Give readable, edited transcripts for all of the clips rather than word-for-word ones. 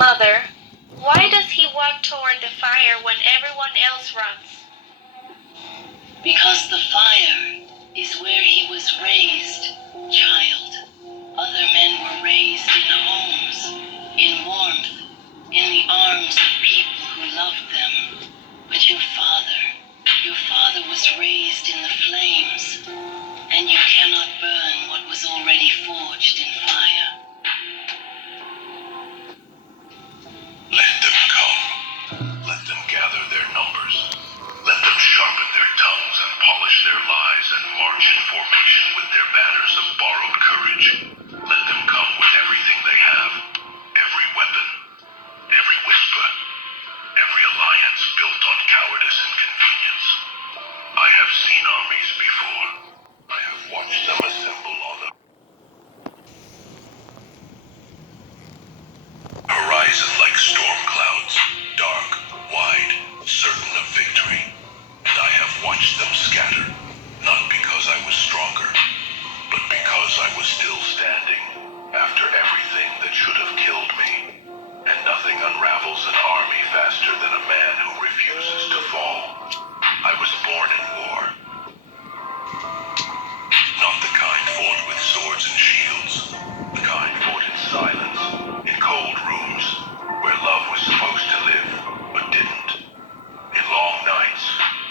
Mother, why does he walk toward the fire when everyone else runs? Because the fire is where he was raised, child. Other men were raised in homes, in warmth, in the arms of people who loved them. But your father was raised in the flames, and you cannot burn what was already forged in fire. Let them come. Let them gather their numbers. Let them sharpen their tongues and polish their lies and march in formation with their banners of borrowed courage. Let them come with everything they have, every weapon, every whisper, every alliance built on cowardice and convenience. I have seen armies before. I have watched them assemble on the horizon like storm clouds, dark, wide, certain of victory. And I have watched them scatter, not because I was stronger, but because I was still standing after everything that should have killed me. And nothing unravels an army faster than a man who refuses to fall. I was born in war. Not the kind fought with swords and shields. The kind fought in silence, in cold rooms, where love was supposed to live, but didn't. In long nights,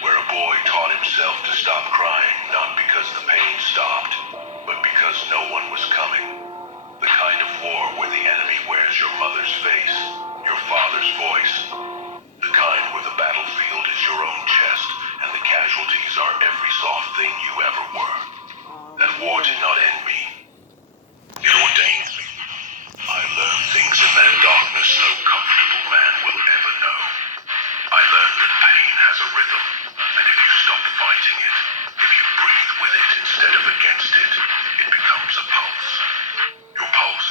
where a boy taught himself to stop crying, not because the pain stopped, but because no one was coming. The kind of war where the enemy wears your mother's face, your father's voice. The kind where the battlefield is your own chest, and the casualties are every soft thing you ever were. That war did not end me. It ordained me. I learned things in that darkness no comfortable man will ever know. I learned that pain has a rhythm, and if you stop fighting it, if you breathe with it instead of against it, it becomes a pulse. Your pulse.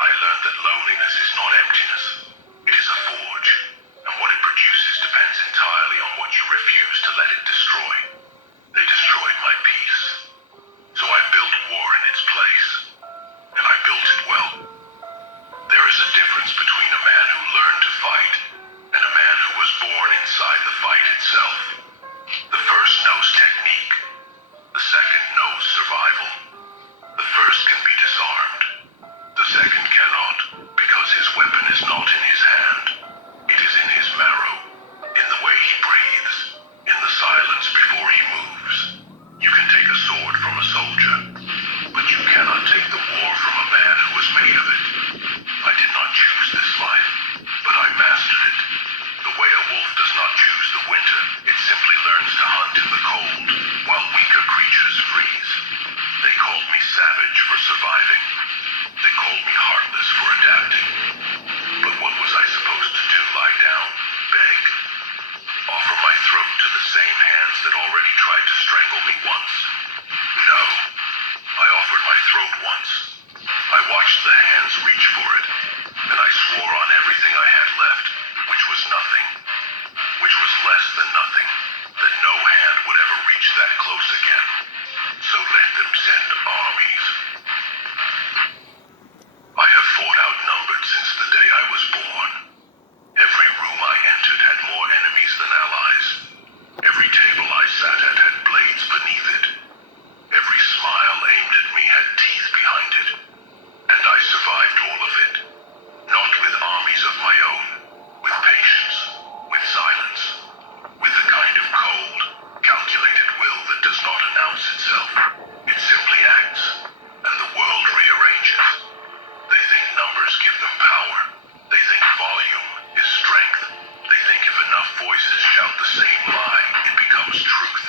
I learned that loneliness is not emptiness. It is a forge, and what it produces depends entirely on what you refuse to let it destroy. They destroyed my peace, so I built war in its place, and I built it well. There is a difference between a man who learned to fight and a man who was born inside the fight itself. The first knows technique. The second knows survival. The first can be disarmed. The second cannot, because his weapon is not in his hand. It is in his marrow, in the way he breathes, in the silence before he moves. You can take a sword from a soldier, but you cannot take the war from a man who was made of it. I did not choose this life, but I mastered it. The way a wolf does not choose the winter, it simply learns to hunt in the cold, while weaker creatures freeze. They called me savage for surviving. They called me heartless for adapting. But what was I supposed to do? Lie down? Beg? Offer my throat to the same hands that already tried to strangle me once? No. I offered my throat once. I watched the hands reach for it, and I swore on everything I had left, which was nothing, which was less than nothing, that no hand would ever reach that close again. So let them send armies. I have fought outnumbered since the day I was born. Every room I entered had more enemies than allies. Every table I sat at had blades beneath it. Every smile aimed at me had teeth behind it. And I survived all of it. Not with armies of my own, with patience, with silence, with the kind of cold, calculated will that does not announce itself. It simply acts, and the world rearranges. They think numbers give them power. They think volume is strength. They think if enough voices shout the same lie, it becomes truth.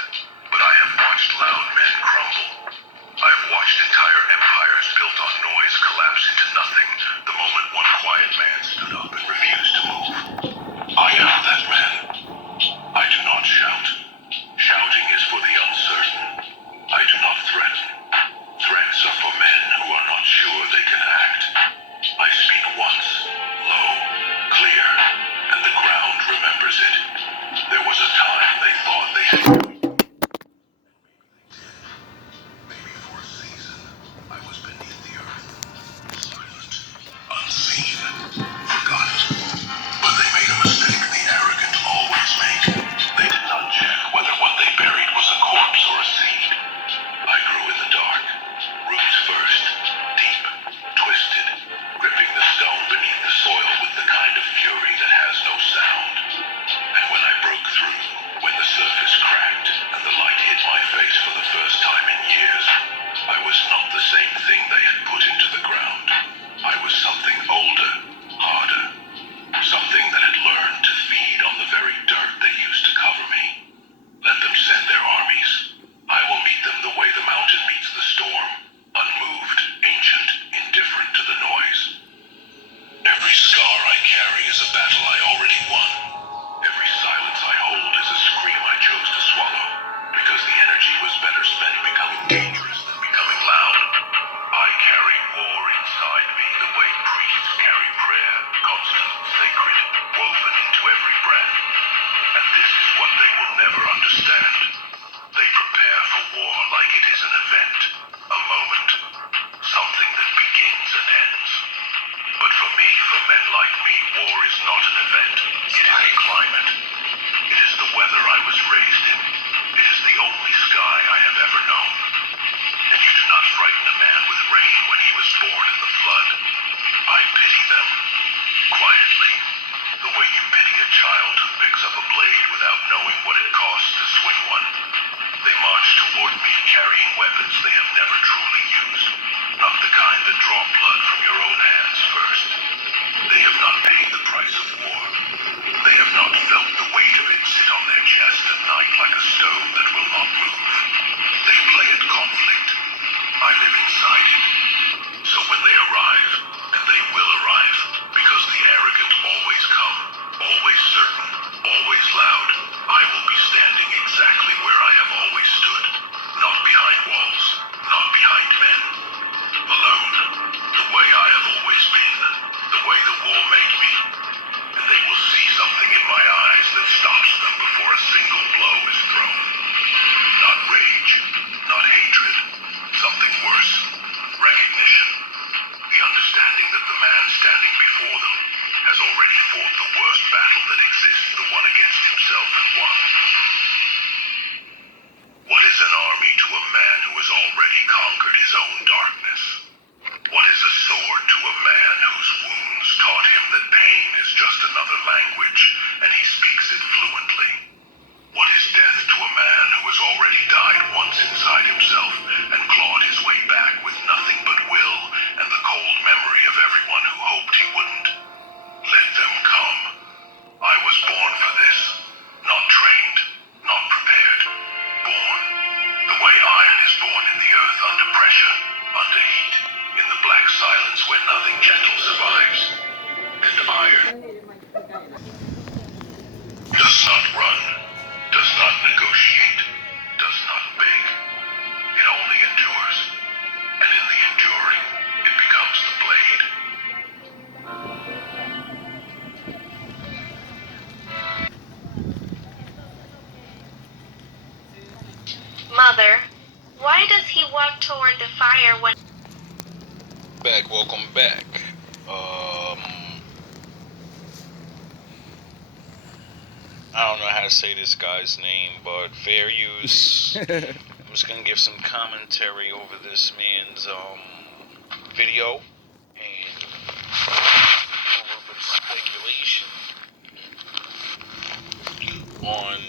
But I have watched loud men crumble. I have watched entire empires built on noise collapse into nothing the moment one quiet man stood up and refused to move. I am that man. I do not shout. Shouting is for the uncertain. I do not threaten. is an event, a moment, something that begins and ends. But for me, for men like me, war is not an event. It is a climate. It is the weather I was raised in. It is the only sky I have ever known. And you do not frighten a man with rain when he was born in the flood. I pity them. Quietly. The way you pity a child who picks up a blade without knowing what it costs to swing one. They march toward me carrying weapons they have never truly used. Not the kind that draw blood from your own hands first. They have not paid the price of war. They have not felt the weight of it sit on their chest at night like a stone that will not move. They play at conflict. I live inside it. So when they arrive, and they will arrive, because the arrogant always come, always certain, always loud, I will be standing exactly where I have always stood. Not behind walls, not behind men. Alone, the way I have always been, the way the war made me. And they will see something in my eyes that stops them before a single blow is thrown. Not rage, not hatred, something worse, recognition. The understanding that the man standing before them has already fought the worst battle that exists, the one against himself and won. What is an army to a man who has already conquered his own darkness? What is a sword to a man whose wounds taught him that pain is just another language, and he speaks it fluently? What is death to a man who has already died once inside himself and clawed his way back with nothing but will and the cold memory of everyone who hoped he wouldn't? Let them come. I was born for this. Not trained, not prepared. Born. The way iron is born in the earth under pressure, under heat, in the black silence where nothing gentle survives. And iron does not run, does not negotiate, does not beg. It only endures. And in the enduring, it becomes the blade. Mother, why does he walk toward the fire when... Welcome back. I don't know how to say this guy's name, but fair use. I'm just gonna give some commentary over this man's video and do a little bit of speculation on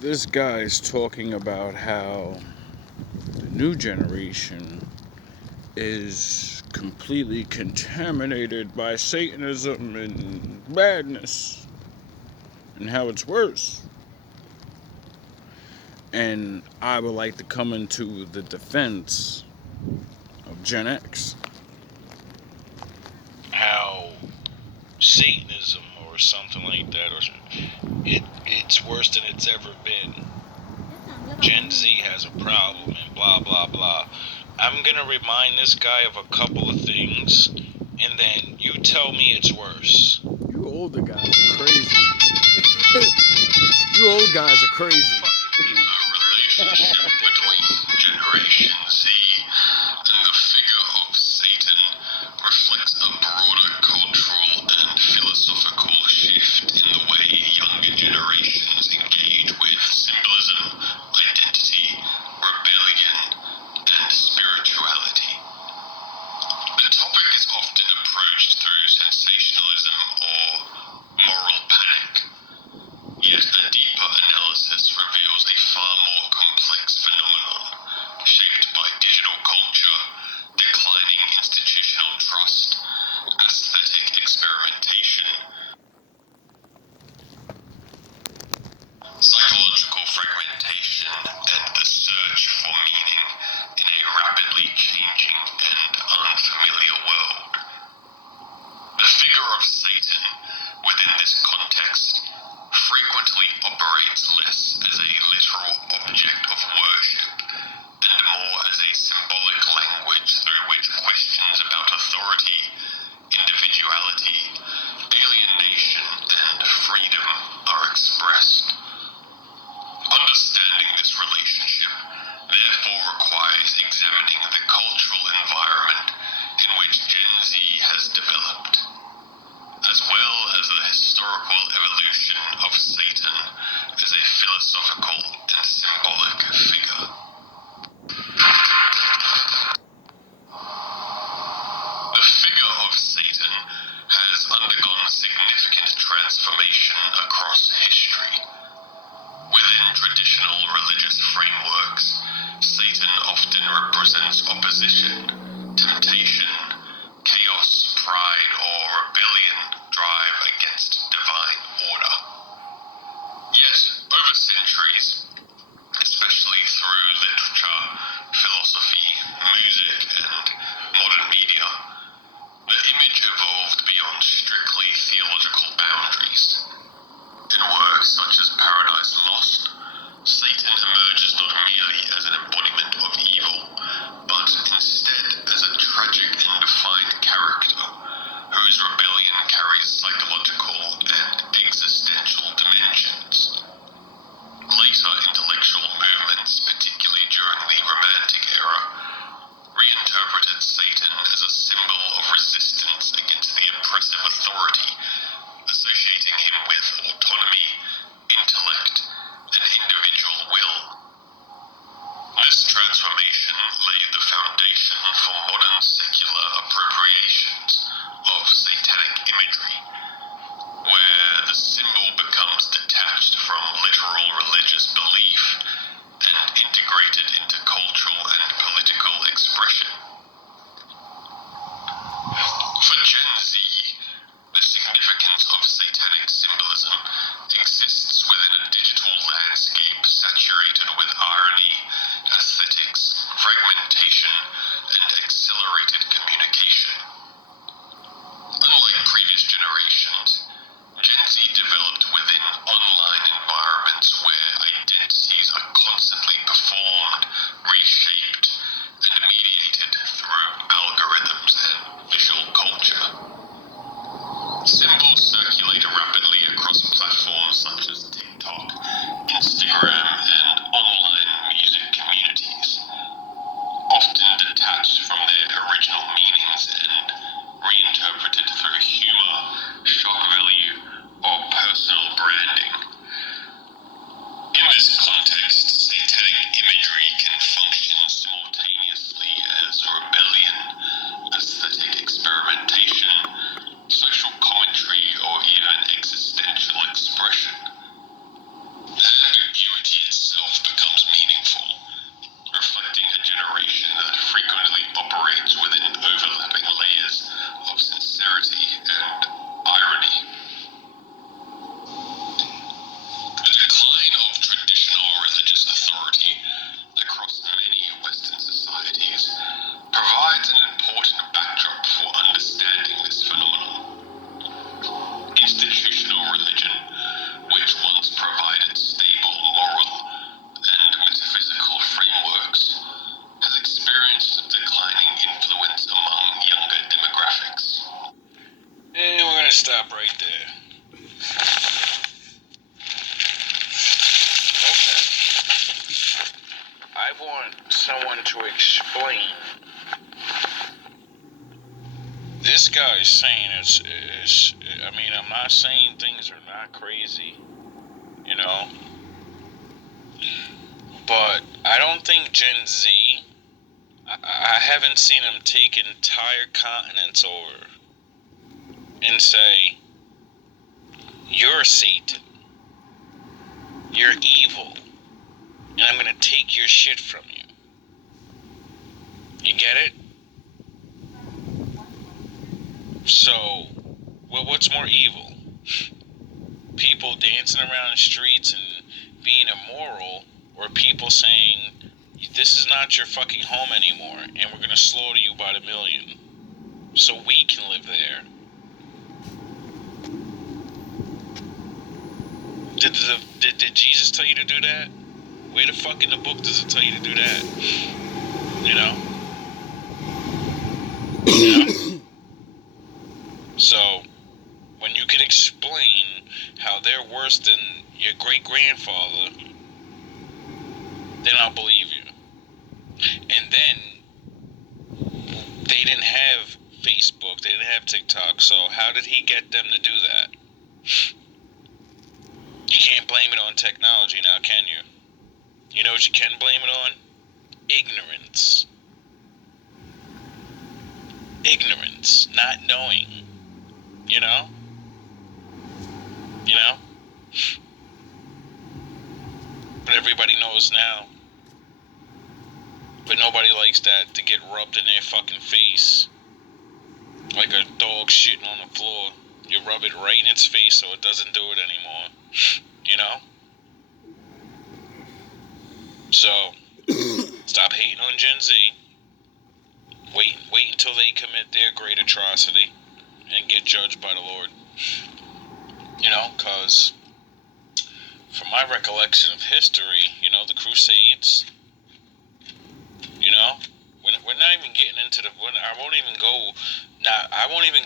this guy's talking about how the new generation is completely contaminated by Satanism and madness, and how it's worse. And I would like to come into the defense of Gen X. How Satanism or something like that, or it's worse than it's ever been. Gen Z has a problem and blah blah blah. I'm gonna remind this guy of a couple of things, and then you tell me it's worse. You older guys are crazy. You old guys are crazy. The relationship between Generation Z and the figure of Satan reflects a broader cultural and philosophical shift in the way younger generations engage with symbolism, identity, rebellion, and spirituality. The topic is often approached through sensationalism or moral panic, yet a deeper analysis reveals a far more complex phenomenon, shaped by traditional religious frameworks, Satan often represents opposition, temptation, chaos, pride, or rebellion drive against divine order. Yet, over centuries, especially through literature, philosophy, music, and modern media, the image evolved beyond strictly theological boundaries. In works such as Paradise Lost, Satan emerges not merely as an embodiment of evil, but instead as a tragic and defined character whose rebellion carries psychological and existential dimensions. Later intellectual movements, particularly during the Romantic era, reinterpreted Satan as a symbol of resistance against the oppressive authority, associating him with autonomy, intellect, and individual will. This transformation laid the foundation for modern secular appropriations of satanic imagery, where the symbol becomes detached from literal religious belief and integrated into cultural and political expression. For Gen Z, the significance of satanic symbolism exists within a digital landscape saturated with irony, aesthetics, fragmentation, and accelerated communication. Unlike previous generations, Gen Z developed within online environments where identities are constantly performed, reshaped, and mediated through algorithms and visual culture. Symbols circulate rapidly across platforms such as TikTok, Instagram, and online music communities, often detached from their original meanings and reinterpreted through humor, shock value, or personal branding. In this context, satanic imagery can function simultaneously as rebellion, aesthetic experimentation, social commentary, or even existential expression. The ambiguity itself becomes meaningful, reflecting a generation that frequently operates within overlapping layers of sincerity and irony. The decline of traditional religious authority across many Western societies provides an important backdrop for understanding this phenomenon. Institutional religion, which once provided stable moral and metaphysical frameworks, has experienced a declining influence among younger demographics. And we're gonna stop right there. Okay. I want someone to explain. This guy is saying I mean, I'm not saying things are not crazy, you know, but I don't think Gen Z, I haven't seen them take entire continents over and say, you're Satan, you're evil, and I'm gonna take your shit from you. You get it? So, what's more evil? People dancing around the streets and being immoral, or people saying, this is not your fucking home anymore, and we're gonna slaughter you by the million, so we can live there. Did Jesus tell you to do that? Where the fuck in the book does it tell you to do that? You know? So, when you can explain how they're worse than your great-grandfather, then I'll believe you. And then, they didn't have Facebook, they didn't have TikTok, so how did he get them to do that? You can't blame it on technology now, can you? You know what you can blame it on? Ignorance. Ignorance, not knowing. You know? You know? But everybody knows now. But nobody likes that to get rubbed in their fucking face. Like a dog shitting on the floor. You rub it right in its face so it doesn't do it anymore. You know? So, stop hating on Gen Z. Wait until they commit their great atrocity and get judged by the Lord. You know, because from my recollection of history, you know, the Crusades, you know, we're not even getting into I won't even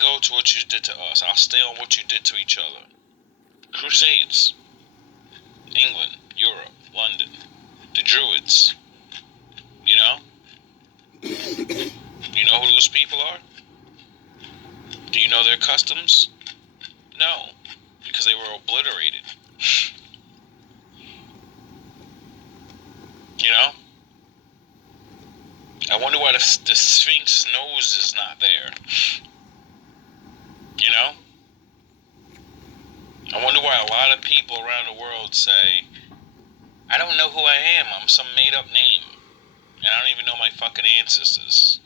go to what you did to us. I'll stay on what you did to each other. Crusades. England, Europe, London, the Druids, you know? You know who those people are? Do you know their customs? No, because they were obliterated. You know? I wonder why the Sphinx nose is not there. You know? I wonder why a lot of people around the world say, I don't know who I am, I'm some made up name. And I don't even know my fucking ancestors.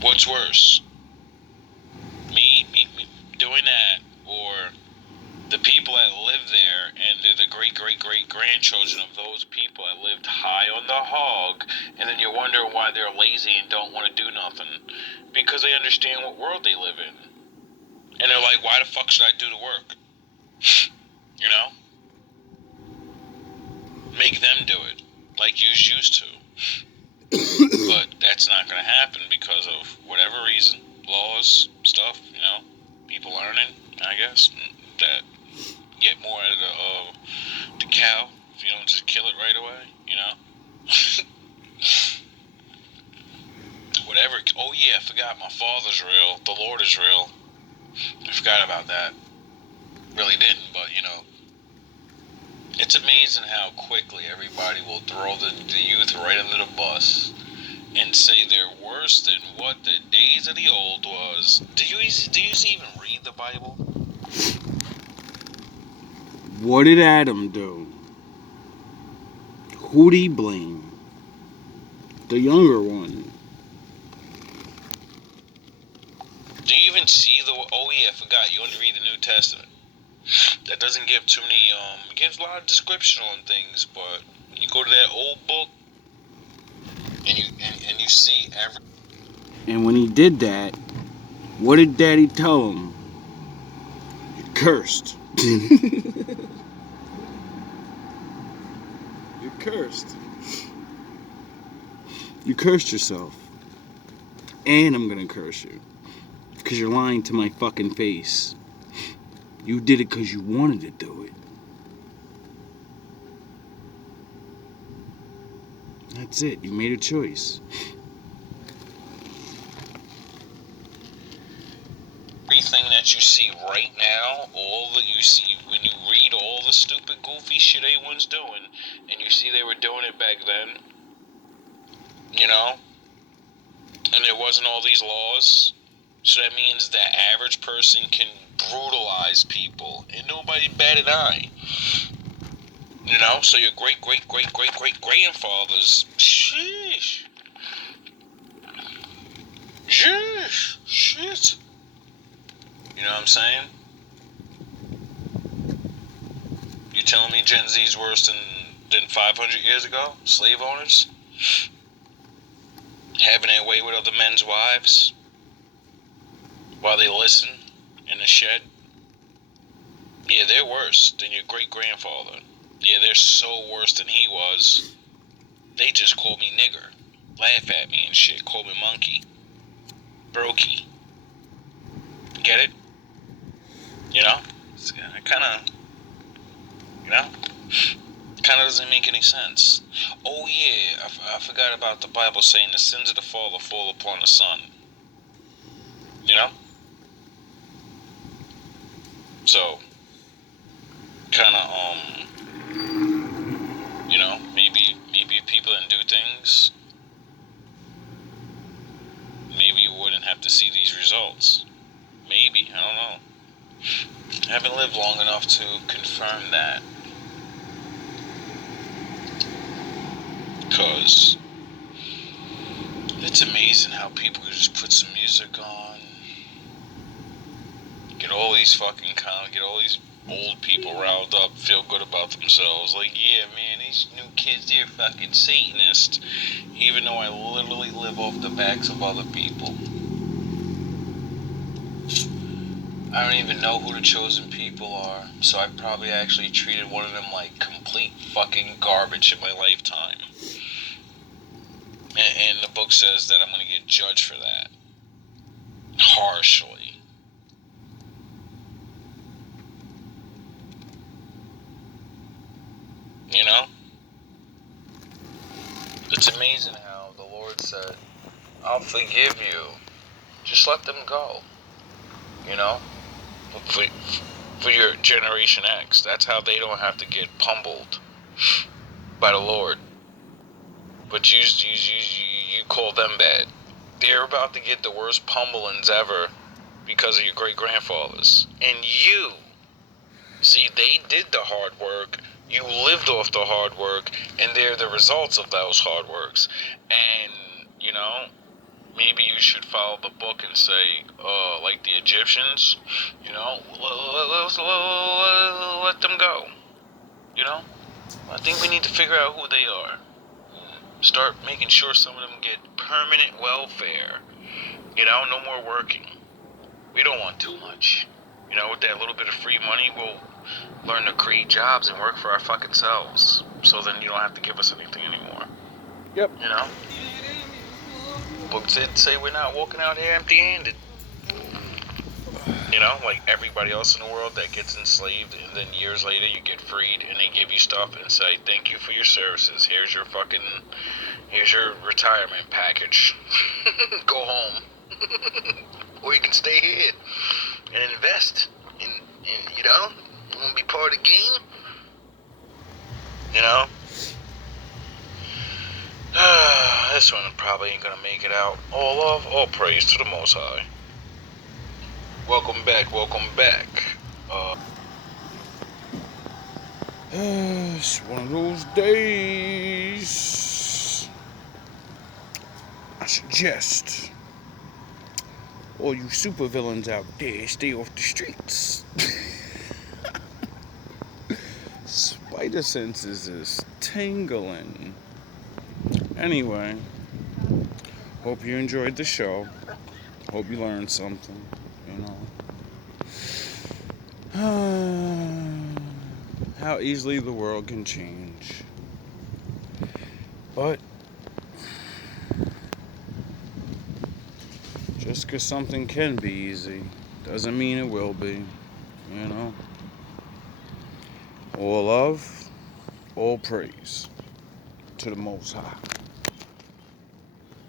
What's worse? Me doing that, or the people that live there and they're the great-great-great-grandchildren of those people that lived high on the hog, and then you wonder why they're lazy and don't want to do nothing. Because they understand what world they live in. And they're like, why the fuck should I do the work? You know? Make them do it, like you used to. But that's not going to happen because of whatever reason, laws, stuff, you know, people learning, I guess, that get more out of the cow if you don't just kill it right away, you know. Whatever. Oh yeah, I forgot my father's real. The Lord is real. I forgot about that. Really didn't, but you know. It's amazing how quickly everybody will throw the youth right under the bus and say they're worse than what the days of the old was. Do you even read the Bible? What did Adam do? Who'd he blame? The younger one. Do you even see the... Oh yeah, I forgot. You only read the New Testament. That doesn't give too many... It gives a lot of description on things, but you go to that old book and you see every... And when he did that, what did Daddy tell him? You're cursed. You're cursed. You cursed yourself. And I'm gonna curse you. Because you're lying to my fucking face. You did it because you wanted to do it. That's it. You made a choice. Everything that you see right now, all that you see when you read all the stupid, goofy shit everyone's doing, and you see they were doing it back then, you know, and there wasn't all these laws, so that means that average person can brutalize people, and nobody batted an eye, you know, so your great-great-great-great-great-grandfathers, sheesh, shit. You know what I'm saying? You telling me Gen Z is worse than 500 years ago? Slave owners? Having their way with other men's wives? While they listen in the shed? Yeah, they're worse than your great-grandfather. Yeah, they're so worse than he was. They just called me nigger. Laugh at me and shit. Called me monkey. Brokey. Get it? You know? It's kind of, you know? Kind of doesn't make any sense. Oh yeah, I forgot about the Bible saying the sins of the father fall upon the son. You know? So, kind of, you know, maybe if people didn't do things, maybe you wouldn't have to see these results. Maybe, I don't know. I haven't lived long enough to confirm that. because it's amazing how people can just put some music on, get all these get all these old people riled up, feel good about themselves. Like, yeah, man, these new kids, they're fucking Satanists. Even though I literally live off the backs of other people. I don't even know who the chosen people are, so I probably actually treated one of them like complete fucking garbage in my lifetime. And the book says that I'm going to get judged for that. Harshly. You know? It's amazing how the Lord said, I'll forgive you. Just let them go. You know? For your Generation X. That's how they don't have to get pummeled by the Lord. But you call them bad. They're about to get the worst pummelings ever because of your great-grandfathers. And you, see, they did the hard work. You lived off the hard work, and they're the results of those hard works. And, you know, maybe you should follow the book and say, like the Egyptians, you know, let them go. You know? I think we need to figure out who they are. Start making sure some of them get permanent welfare. You know, no more working. We don't want too much. You know, with that little bit of free money, we'll learn to create jobs and work for our fucking selves. So then you don't have to give us anything anymore. Yep. You know? Books did say we're not walking out here empty-handed. You know, like everybody else in the world that gets enslaved, and then years later you get freed, and they give you stuff and say, thank you for your services. Here's your retirement package. Go home. Or you can stay here and invest. And you know, you want to be part of the game? You know? This one probably ain't gonna make it out. All love, all praise to the Most High. Welcome back. It's one of those days. I suggest all you supervillains out there stay off the streets. Spider senses is tingling. Anyway, hope you enjoyed the show. Hope you learned something, you know. How easily the world can change. But just because something can be easy doesn't mean it will be, you know. All love, all praise to the Most High.